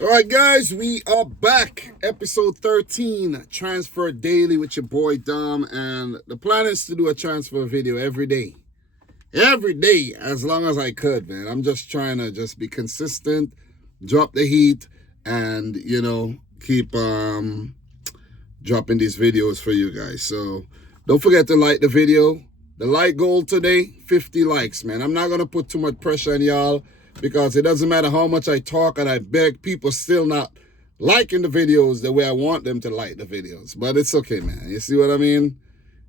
All right, guys, we are back. Episode 13, Transfer Daily with your boy Dom. And the plan is to do a transfer video every day. Every day, as long as I could, man. I'm just trying to just be consistent, drop the heat, and, keep dropping these videos for you guys. So don't forget to like the video. The like goal today, 50 likes, man. I'm not going to put too much pressure on y'all because it doesn't matter how much I talk and I beg, people still not liking the videos the way I want them to like the videos. But it's okay, man. You see what I mean?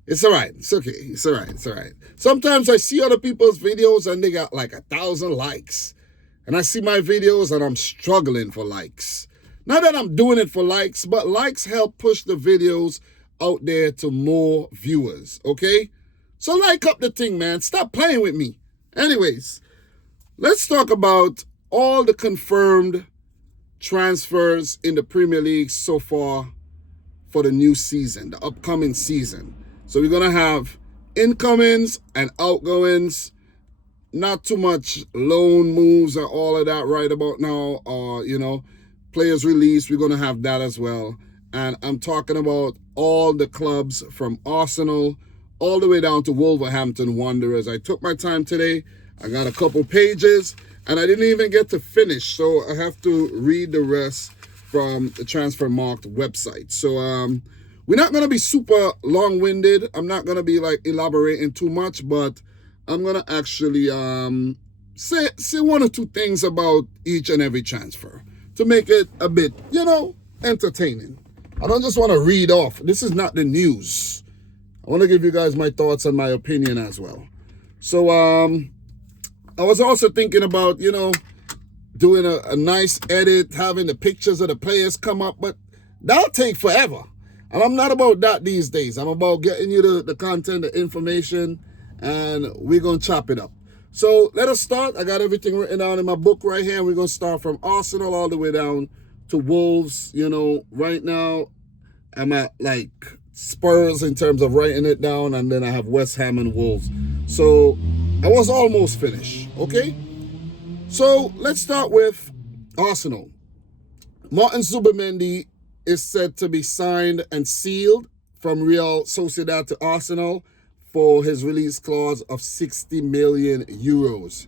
It's all right. It's okay. It's all right. It's all right. Sometimes I see other people's videos and they got like 1,000 likes. And I see my videos and I'm struggling for likes. Not that I'm doing it for likes, but likes help push the videos out there to more viewers, okay? So like up the thing, man. Stop playing with me. Anyways, let's talk about all the confirmed transfers in the Premier League so far for the new season, the upcoming season. So we're going to have incomings and outgoings, not too much loan moves or all of that right about now, or, players released. We're going to have that as well. And I'm talking about all the clubs from Arsenal all the way down to Wolverhampton Wanderers. I took my time today. I got a couple pages and I didn't even get to finish. So I have to read the rest from the Transfermarkt website. So we're not going to be super long-winded. I'm not going to be elaborating too much, but I'm going to actually say one or two things about each and every transfer to make it a bit, entertaining. I don't just want to read off. This is not the news. I want to give you guys my thoughts and my opinion as well. So I was also thinking about, doing a nice edit, having the pictures of the players come up, but that'll take forever. And I'm not about that these days. I'm about getting you the content, the information, and we're going to chop it up. So let us start. I got everything written down in my book right here. We're going to start from Arsenal all the way down to Wolves. Right now I'm at Spurs in terms of writing it down, and then I have West Ham and Wolves. So I was almost finished, okay? So let's start with Arsenal. Martin Zubimendi is said to be signed and sealed from Real Sociedad to Arsenal for his release clause of 60 million euros.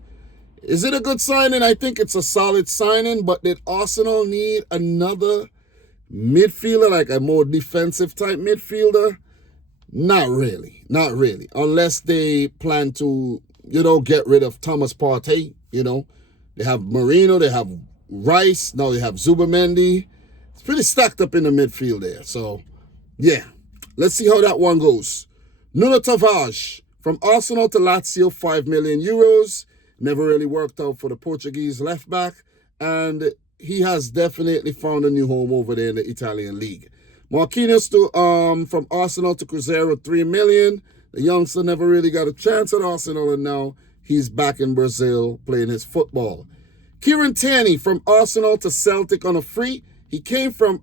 Is it a good signing? I think it's a solid signing, but did Arsenal need another midfielder, like a more defensive type midfielder? Not really. Unless they plan to, get rid of Thomas Partey. They have Marino, they have Rice, now they have Zubimendi. It's pretty stacked up in the midfield there. So, yeah. Let's see how that one goes. Nuno Tavares, from Arsenal to Lazio, 5 million euros. Never really worked out for the Portuguese left back. And he has definitely found a new home over there in the Italian league. Marquinhos from Arsenal to Cruzeiro, 3 million. The youngster never really got a chance at Arsenal, and now he's back in Brazil playing his football. Kieran Tierney from Arsenal to Celtic on a free. He came from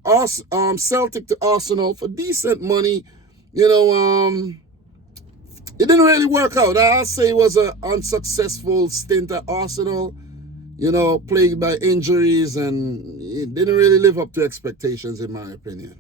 Celtic to Arsenal for decent money. It didn't really work out. I'll say it was an unsuccessful stint at Arsenal. Plagued by injuries, and it didn't really live up to expectations, in my opinion.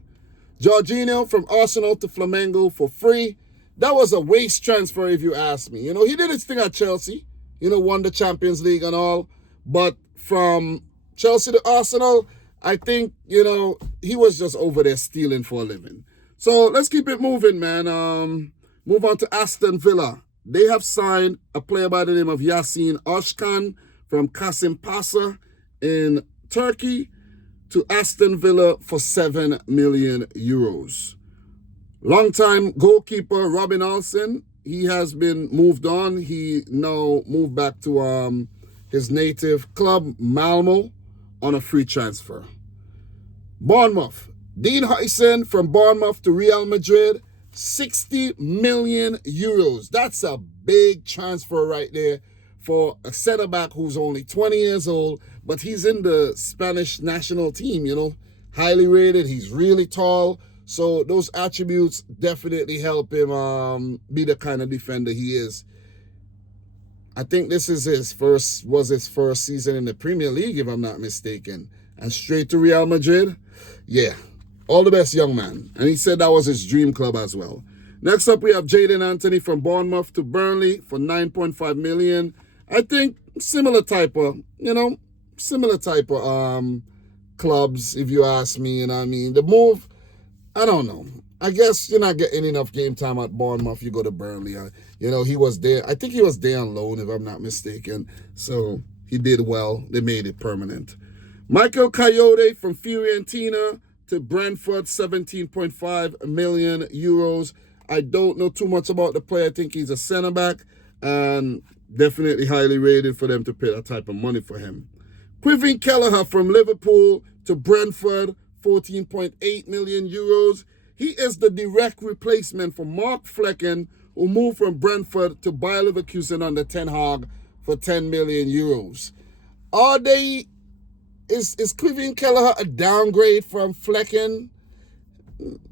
Jorginho from Arsenal to Flamengo for free. That was a waste transfer, if you ask me. He did his thing at Chelsea, won the Champions League and all. But from Chelsea to Arsenal, I think, he was just over there stealing for a living. So let's keep it moving, man. Move on to Aston Villa. They have signed a player by the name of Yasin Özkan from Kasımpaşa in Turkey to Aston Villa for 7 million euros. Longtime goalkeeper Robin Olsen, he has been moved on. He now moved back to his native club, Malmo, on a free transfer. Bournemouth. Dean Huijsen from Bournemouth to Real Madrid, 60 million euros. That's a big transfer right there for a centre-back who's only 20 years old, but he's in the Spanish national team, highly rated. He's really tall. So those attributes definitely help him be the kind of defender he is. I think this is his first season in the Premier League, if I'm not mistaken. and straight to Real Madrid. Yeah, all the best, young man. And he said that was his dream club as well. Next up, we have Jaden Anthony from Bournemouth to Burnley for 9.5 million. I think similar type of clubs, if you ask me. You know what I mean? The move, I don't know. I guess you're not getting enough game time at Bournemouth. You go to Burnley. He was there. I think he was there on loan, if I'm not mistaken. So he did well. They made it permanent. Michael Coyote from Fiorentina to Brentford, 17.5 million euros. I don't know too much about the player. I think he's a centre-back and definitely highly rated for them to pay that type of money for him. Kevin Kelleher from Liverpool to Brentford, 14.8 million euros. He is the direct replacement for Mark Flecken, who moved from Brentford to Bayer Leverkusen under Ten Hag for 10 million euros. Is Kevin Kelleher a downgrade from Flecken?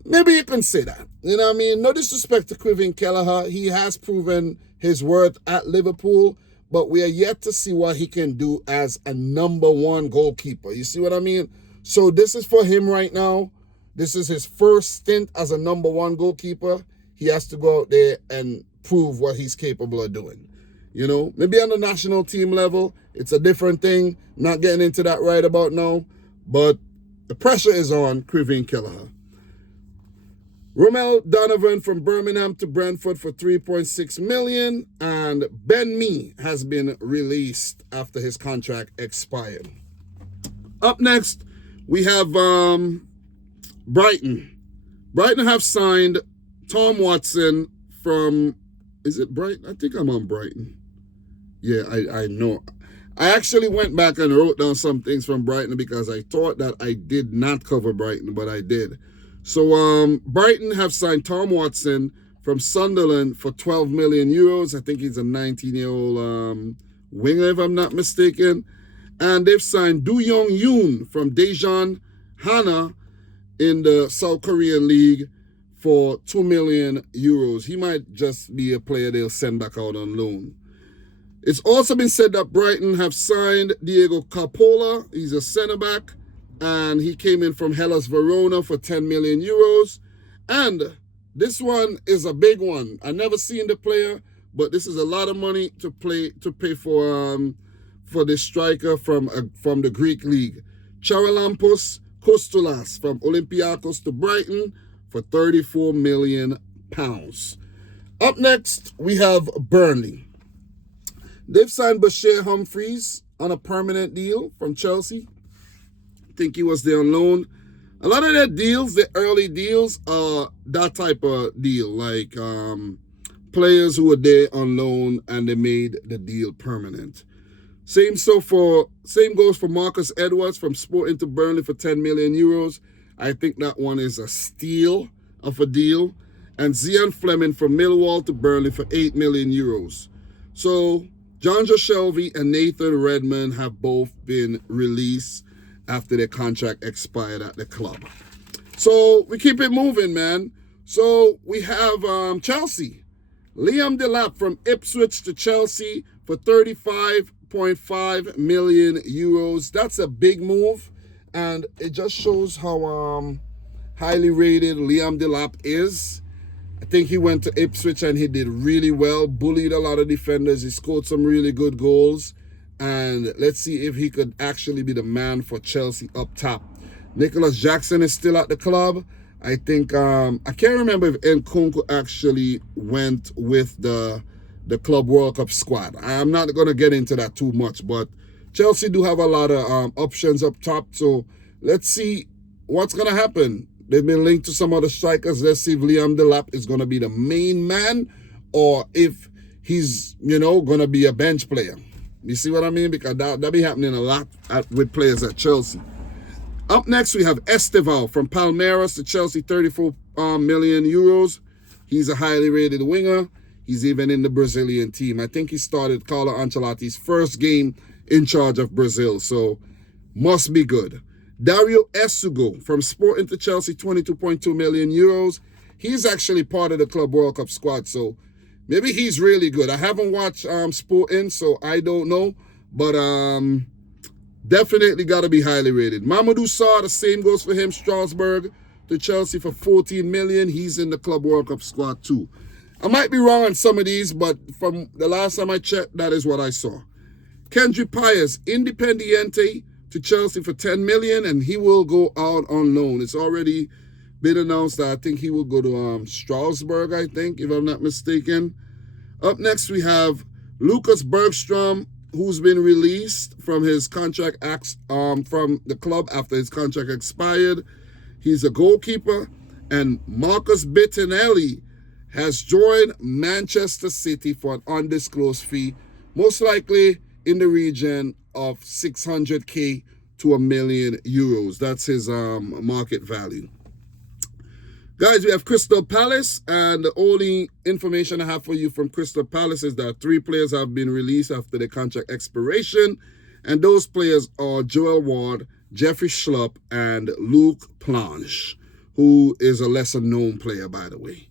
Maybe you can say that. You know what I mean? No disrespect to Kevin Kelleher. He has proven his worth at Liverpool, but we are yet to see what he can do as a number one goalkeeper. You see what I mean? So this is for him right now. This is his first stint as a number one goalkeeper. He has to go out there and prove what he's capable of doing. Maybe on the national team level, it's a different thing. Not getting into that right about now, but the pressure is on Kevin Kelleher. Romel Donovan from Birmingham to Brentford for 3.6 million, and Ben Mee has been released after his contract expired. Up next, we have Brighton. Brighton have signed Tom Watson from, is it Brighton? I think I'm on Brighton. Yeah, I know. I actually went back and wrote down some things from Brighton because I thought that I did not cover Brighton, but I did. So Brighton have signed Tom Watson from Sunderland for 12 million euros. I think he's a 19-year-old winger, if I'm not mistaken. And they've signed Do Young Yoon from Daejeon Hana in the South Korean League for 2 million euros. He might just be a player they'll send back out on loan. It's also been said that Brighton have signed Diego Coppola. He's a centre-back, and he came in from Hellas Verona for 10 million euros. And this one is a big one. I never seen the player, but this is a lot of money to pay for this striker from the Greek league. Charalampos Kostoulas from Olympiacos to Brighton for £34 million. Up next, we have Burnley. They've signed Bashir Humphreys on a permanent deal from Chelsea. I think he was there on loan. A lot of their deals, the early deals, are that type of deal, like players who were there on loan and they made the deal permanent. Same goes for Marcus Edwards from Sporting to Burnley for 10 million euros. I think that one is a steal of a deal. And Zian Fleming from Millwall to Burnley for 8 million euros. So Jonjo Shelvey and Nathan Redmond have both been released after their contract expired at the club. So we keep it moving, man. So we have Chelsea. Liam Delap from Ipswich to Chelsea for 35.5 million euros. That's a big move, and it just shows how highly rated Liam Delap is. I think he went to Ipswich and he did really well, bullied a lot of defenders. He scored some really good goals. And let's see if he could actually be the man for Chelsea up top. Nicholas Jackson is still at the club. I think, I can't remember if Nkunku actually went with the Club World Cup squad. I'm not going to get into that too much, but Chelsea do have a lot of options up top. So let's see what's going to happen. They've been linked to some other strikers. Let's see if Liam Delap is going to be the main man or if he's, going to be a bench player. You see what I mean? Because that be happening a lot with players at Chelsea. Up next, we have Esteval from Palmeiras to Chelsea, 34 million euros. He's a highly rated winger. He's even in the Brazilian team. I think he started Carlo Ancelotti's first game in charge of Brazil, so must be good. Dario Esugo from Sporting to Chelsea, 22.2 million euros. He's actually part of the Club World Cup squad, so maybe he's really good. I haven't watched Sporting, so I don't know. But Definitely got to be highly rated. Mamadou Sarr, the same goes for him. Strasbourg to Chelsea for 14 million. He's in the Club World Cup squad too. I might be wrong on some of these, but from the last time I checked, that is what I saw. Kendrick Pius, Independiente to Chelsea for 10 million, and he will go out on loan. It's already been announced that I think he will go to Strasbourg, I think, if I'm not mistaken. Up next, we have Lucas Bergstrom, who's been released from his contract from the club after his contract expired. He's a goalkeeper. And Marcus Bettinelli has joined Manchester City for an undisclosed fee, most likely in the region of 600k to €1 million. That's his market value. Guys, we have Crystal Palace, and the only information I have for you from Crystal Palace is that 3 players have been released after the contract expiration, and those players are Joel Ward, Jeffrey Schlupp, and Luke Planche, who is a lesser-known player, by the way.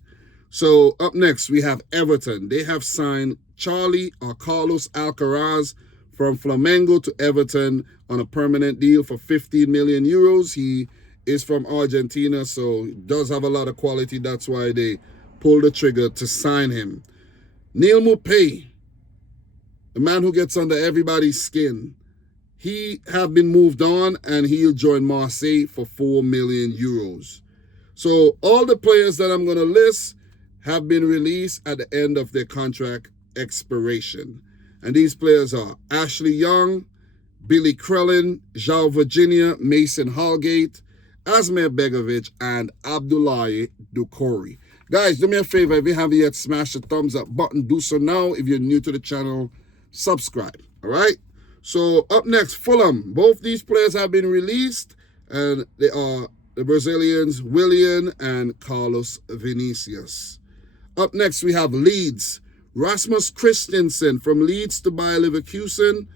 So up next, we have Everton. They have signed Carlos Alcaraz from Flamengo to Everton on a permanent deal for 15 million euros. He is from Argentina, so does have a lot of quality. That's why they pulled the trigger to sign him. Neil Maupay, the man who gets under everybody's skin, he have been moved on, and he'll join Marseille for 4 million euros. So all the players that I'm going to list have been released at the end of their contract expiration. And these players are Ashley Young, Billy Krellin, João Virginia, Mason Holgate, Asmir Begovic, and Abdoulaye Doucouré. Guys, do me a favor. If you haven't yet, smash the thumbs up button. Do so now. If you're new to the channel, subscribe. All right? So up next, Fulham. Both these players have been released, and they are the Brazilians, Willian and Carlos Vinicius. Up next, we have Leeds. Rasmus Christensen from Leeds to Bayer Leverkusen.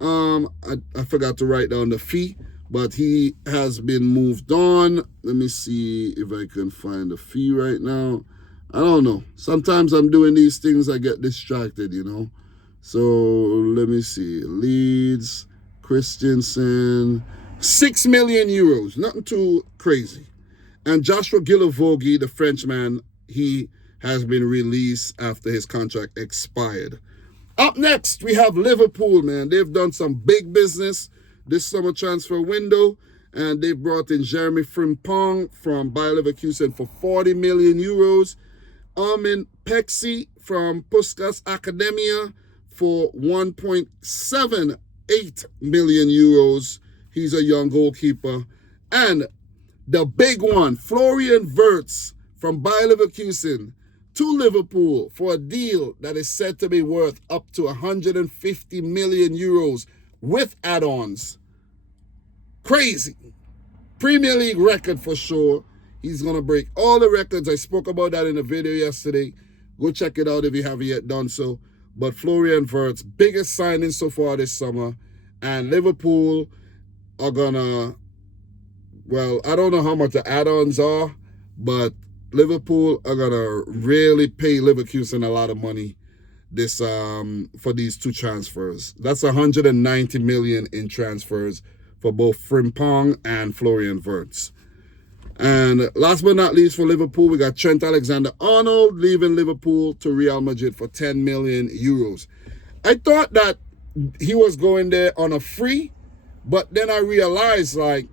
I forgot to write down the fee, but he has been moved on. Let me see if I can find the fee right now. I don't know. Sometimes I'm doing these things, I get distracted, you know. So let me see. Leeds, Christensen, 6 million euros. Nothing too crazy. And Joshua Guilavogui, the Frenchman, he has been released after his contract expired. Up next, we have Liverpool, man. They've done some big business this summer transfer window, and they brought in Jeremy Frimpong from Bayer Leverkusen for 40 million euros. Armin Pexi from Puskas Academia for 1.78 million euros. He's a young goalkeeper. And the big one, Florian Wirtz from Bayer Leverkusen to Liverpool for a deal that is said to be worth up to 150 million euros with add-ons. Crazy. Premier League record for sure. He's going to break all the records. I spoke about that in a video yesterday. Go check it out if you haven't yet done so. But Florian Wirtz, biggest signing so far this summer. And Liverpool are going to, well, I don't know how much the add-ons are, but Liverpool are going to really pay Leverkusen a lot of money this for these 2 transfers. That's 190 million in transfers for both Frimpong and Florian Wirtz. And last but not least for Liverpool, we got Trent Alexander-Arnold leaving Liverpool to Real Madrid for 10 million euros. I thought that he was going there on a free, but then I realized, like,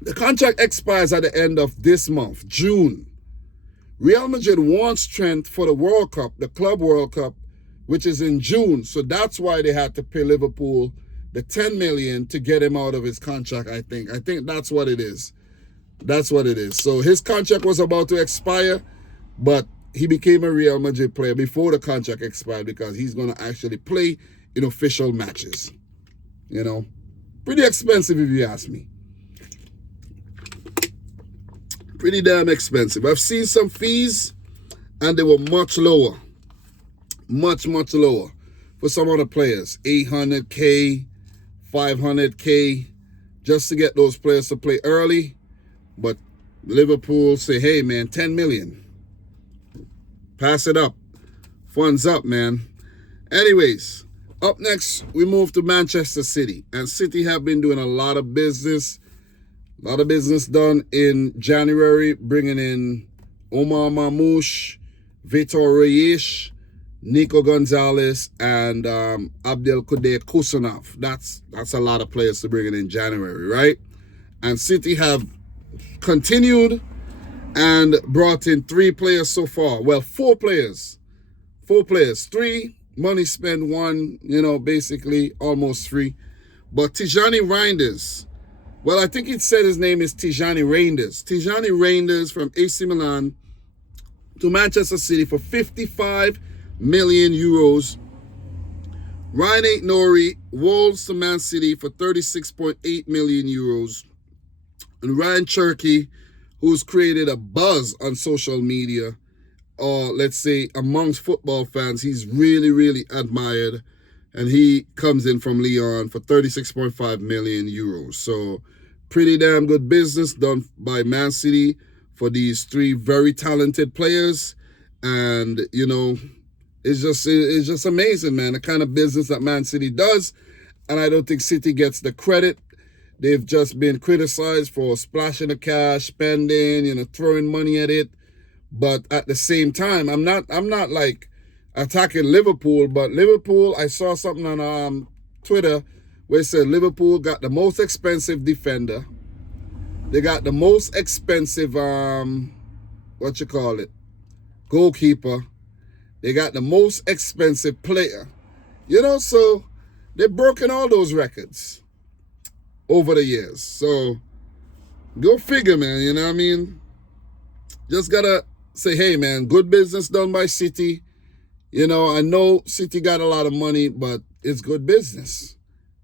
the contract expires at the end of this month, June. Real Madrid wants Trent for the World Cup, the Club World Cup, which is in June. So that's why they had to pay Liverpool the 10 million to get him out of his contract, I think. I think that's what it is. That's what it is. So his contract was about to expire, but he became a Real Madrid player before the contract expired because he's going to actually play in official matches. You know, pretty expensive if you ask me. Pretty damn expensive. I've seen some fees, and they were much lower. Much, much lower for some other players. 800K, 500K, just to get those players to play early. But Liverpool say, hey, man, 10 million. Pass it up. Funds up, man. Anyways, Up next, we move to Manchester City. And City have been doing a lot of business. A lot of business done in January, bringing in Omar Mamouche, Vitor Reyes, Nico Gonzalez, and Abdelkader Kusanov. That's a lot of players to bring in January, right? And City have continued and brought in 3 players so far. Well, 4 players. 4 players. 3, money spent, 1, basically almost free. But Tijani Reinders, well, I think it said his name is Tijani Reinders. Tijani Reinders from AC Milan to Manchester City for 55 million euros. Ryan Aït-Nouri, Wolves to Man City for 36.8 million euros. And Ryan Cherky, who's created a buzz on social media, or let's say amongst football fans, he's really, really admired. And he comes in from Lyon for 36.5 million euros. So pretty damn good business done by Man City for these 3 very talented players. And, it's just amazing, man, the kind of business that Man City does. And I don't think City gets the credit. They've just been criticized for splashing the cash, spending, throwing money at it. But at the same time, I'm not like attacking Liverpool, but Liverpool, I saw something on Twitter where it said Liverpool got the most expensive defender. They got the most expensive goalkeeper. They got the most expensive player. So they've broken all those records over the years. So go figure, man, you know what I mean? Just gotta say, hey, man, good business done by City. I know City got a lot of money, but it's good business.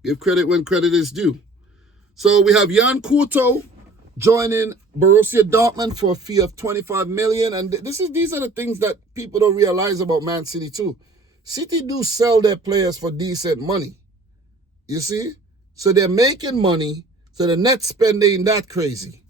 Give credit when credit is due. So we have Jan Couto joining Borussia Dortmund for a fee of 25 million. And these are the things that people don't realize about Man City too. City do sell their players for decent money. You see? So they're making money, so the net spending ain't that crazy.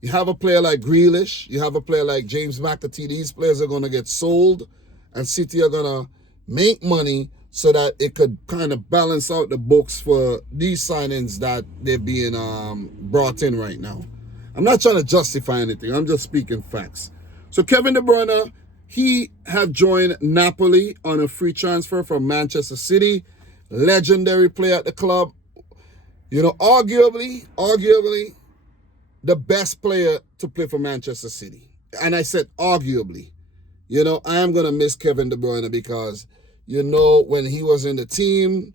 You have a player like Grealish, you have a player like James McAtee. These players are going to get sold, and City are going to make money so that it could kind of balance out the books for these signings that they're being brought in right now. I'm not trying to justify anything. I'm just speaking facts. So Kevin De Bruyne, he have joined Napoli on a free transfer from Manchester City. Legendary player at the club. Arguably, the best player to play for Manchester City. And I said arguably. I am going to miss Kevin De Bruyne because, when he was in the team,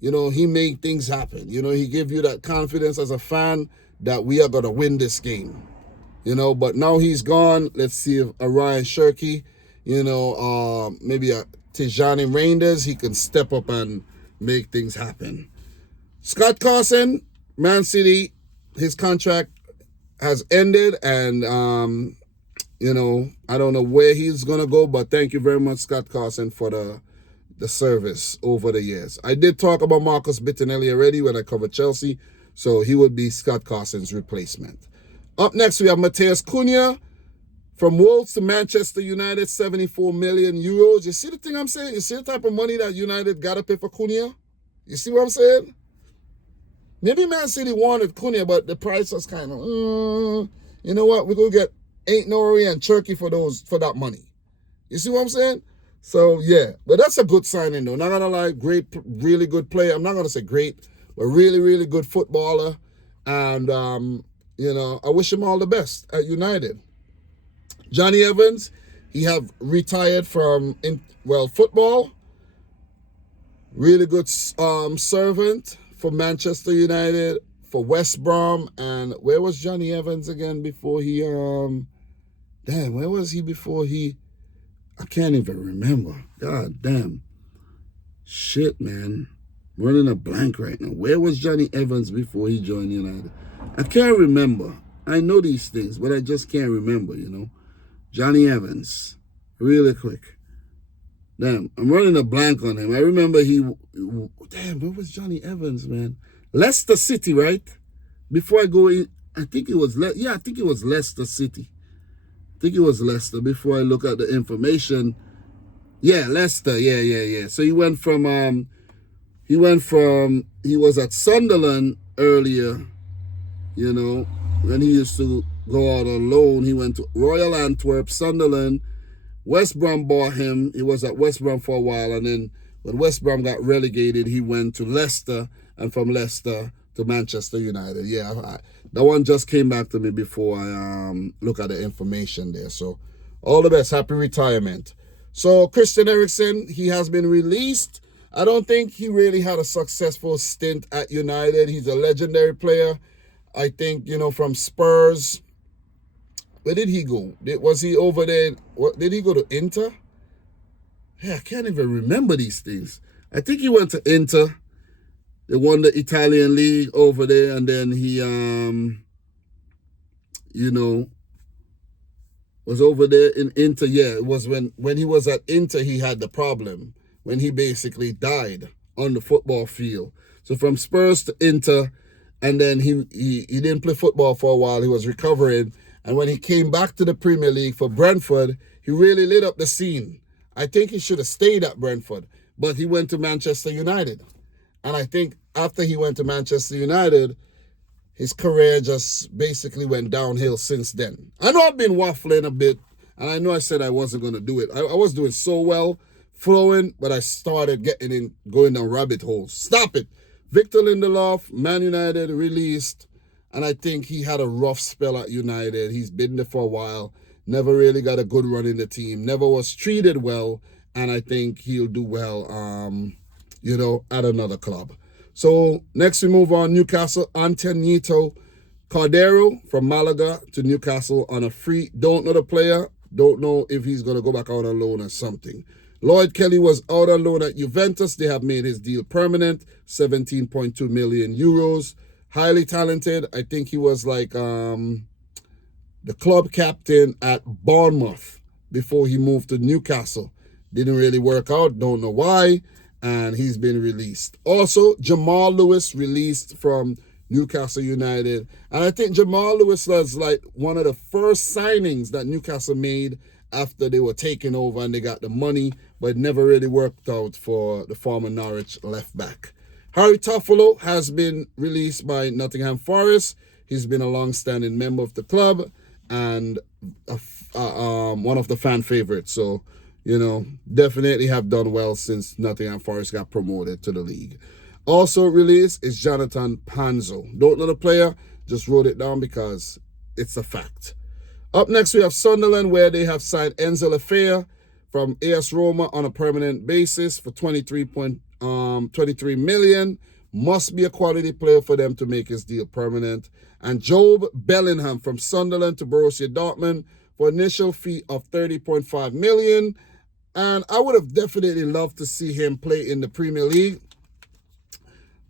he made things happen. He gave you that confidence as a fan that we are going to win this game. But now he's gone. Let's see if a Ryan Cherky, maybe a Tijani Reinders, he can step up and make things happen. Scott Carson, Man City, his contract has ended, and I don't know where he's gonna go, but thank you very much, Scott Carson, for the service over the years. I did talk about Marcus Bettinelli already when I covered Chelsea, so he would be Scott Carson's replacement. Up next, we have Matheus Cunha from Wolves to Manchester United, 74 million euros. You see the thing I'm saying? You see the type of money that United gotta pay for Cunha? You see what I'm saying? Maybe Man City wanted Cunha, but the price was kind of, you know what? We're going to get Aït-Nouri and Cherky for that money. You see what I'm saying? So, yeah. But that's a good signing, though. Not going to lie, great, really good player. I'm not going to say great, but really, really good footballer. And, I wish him all the best at United. Johnny Evans, he have retired from, football. Really good servant for Manchester United, for West Brom. And where was Johnny Evans again before he, where was he before he, I can't even remember. God damn. Shit, man. Running a blank right now. Where was Johnny Evans before he joined United? I can't remember. I know these things, but I just can't remember, Johnny Evans. Really quick. Damn, I'm running a blank on him. I remember where was Johnny Evans, man? Leicester City, right? Before I go in, I think it was, Leicester City. I think it was Leicester before I look at the information. Yeah, Leicester, yeah. So he went from He was at Sunderland earlier, you know, when he used to go out on loan. He went to Royal Antwerp, Sunderland. West Brom bought him. He was at West Brom for a while, and then when West Brom got relegated, he went to Leicester, and from Leicester to Manchester United. Yeah, that one just came back to me before I look at the information there. So all the best. Happy retirement. So Christian Eriksen, he has been released. I don't think he really had a successful stint at United. He's a legendary player. I think, you know, from Spurs. Where did he go? Was he over there? Did he go to Inter? Yeah, I can't even remember these things. I think he went to Inter. They won the Italian league over there, and then he, you know, was over there in Inter. Yeah, it was when he was at Inter, he had the problem when he basically died on the football field. So from Spurs to Inter, and then he didn't play football for a while. He was recovering. And when he came back to the Premier League for Brentford, he really lit up the scene. I think he should have stayed at Brentford, but he went to Manchester United. And I think after he went to Manchester United, his career just basically went downhill since then. I know I've been waffling a bit, and I know I said I wasn't going to do it. I was doing so well, flowing, but I started going down rabbit holes. Stop it. Victor Lindelof, Man United, released. And I think he had a rough spell at United. He's been there for a while. Never really got a good run in the team. Never was treated well. And I think he'll do well, you know, at another club. So next we move on. Newcastle, Antonito Cordero from Malaga to Newcastle on a free. Don't know the player. Don't know if he's going to go back out on loan or something. Lloyd Kelly was out on loan at Juventus. They have made his deal permanent. 17.2 million euros. Highly talented. I think he was like the club captain at Bournemouth before he moved to Newcastle. Didn't really work out. Don't know why. And he's been released. Also, Jamal Lewis released from Newcastle United. And I think Jamal Lewis was like one of the first signings that Newcastle made after they were taken over and they got the money, but it never really worked out for the former Norwich left back. Harry Toffolo has been released by Nottingham Forest. He's been a long-standing member of the club and one of the fan favorites. So, you know, definitely have done well since Nottingham Forest got promoted to the league. Also released is Jonathan Panzo. Don't know the player, just wrote it down because it's a fact. Up next, we have Sunderland, where they have signed Enzo Lafea from AS Roma on a permanent basis for 23 million. Must be a quality player for them to make his deal permanent. And Job Bellingham from Sunderland to Borussia Dortmund for initial fee of 30.5 million. And I would have definitely loved to see him play in the Premier League.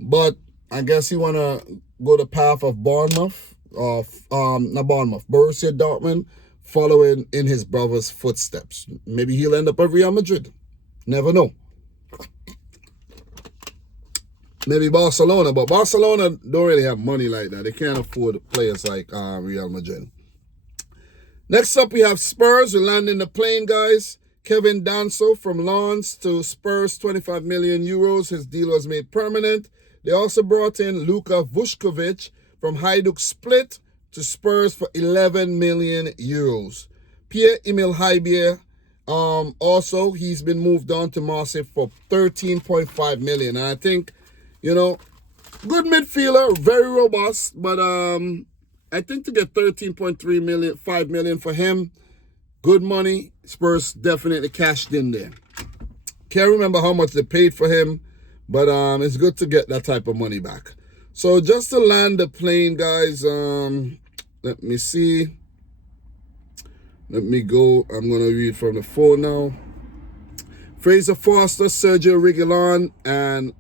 But I guess he want to go the path of Bournemouth. Borussia Dortmund, following in his brother's footsteps. Maybe he'll end up at Real Madrid. Never know. Maybe Barcelona, but Barcelona don't really have money like that. They can't afford players like Real Madrid. Next up, we have Spurs. We land in the plane, guys. Kevin Danso from Lens to Spurs, 25 million euros. His deal was made permanent. They also brought in Luka Vuskovic from Hajduk Split to Spurs for 11 million euros. Pierre-Emile Højbjerg, also, he's been moved on to Marseille for 13.5 million. And I think, you know, good midfielder, very robust, but I think to get 13.3 million, 5 million for him, good money. Spurs definitely cashed in there. Can't remember how much they paid for him, but it's good to get that type of money back. So just to land the plane, guys, let me see. Let me go. I'm going to read from the phone now. Fraser Forster, Sergio Reguilon, and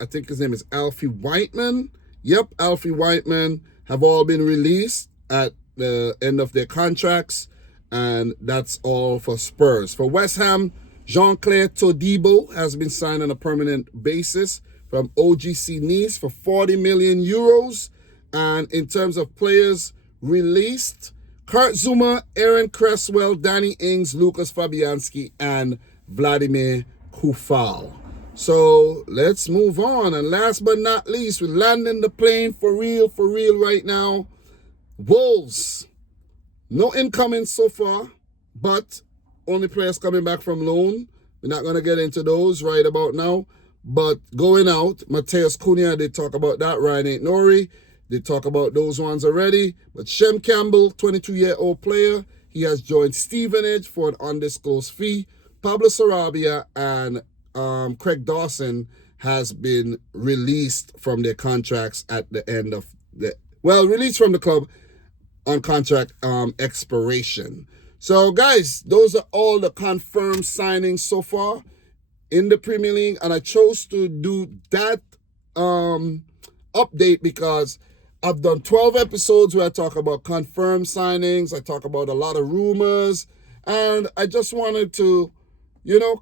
I think his name is Alfie Whiteman. Yep, Alfie Whiteman have all been released at the end of their contracts, and that's all for Spurs. For West Ham, Jean-Claire Todibo has been signed on a permanent basis from OGC Nice for 40 million euros. And in terms of players released, Kurt Zouma, Aaron Cresswell, Danny Ings, Lucas Fabianski, and Vladimir Kufal. So let's move on. And last but not least, we're landing the plane for real right now. Wolves. No incoming so far, but only players coming back from loan. We're not going to get into those right about now. But going out, Mateus Cunha, they talk about that. Ryan Aït-Nouri, they talk about those ones already. But Shem Campbell, 22-year-old player, he has joined Stevenage for an undisclosed fee. Pablo Sarabia and Craig Dawson has been released from their contracts at the end of released from the club on contract expiration. So guys, those are all the confirmed signings so far in the Premier League, and I chose to do that update because I've done 12 episodes where I talk about confirmed signings, I talk about a lot of rumors, and I just wanted to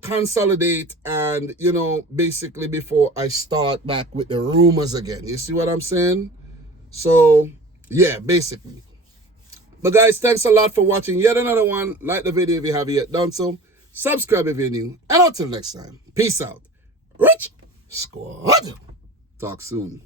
consolidate and, basically before I start back with the rumors again. You see what I'm saying? So, yeah, basically. But guys, thanks a lot for watching yet another one. Like the video if you haven't yet done so. Subscribe if you're new. And until next time, peace out. Rich Squad. Talk soon.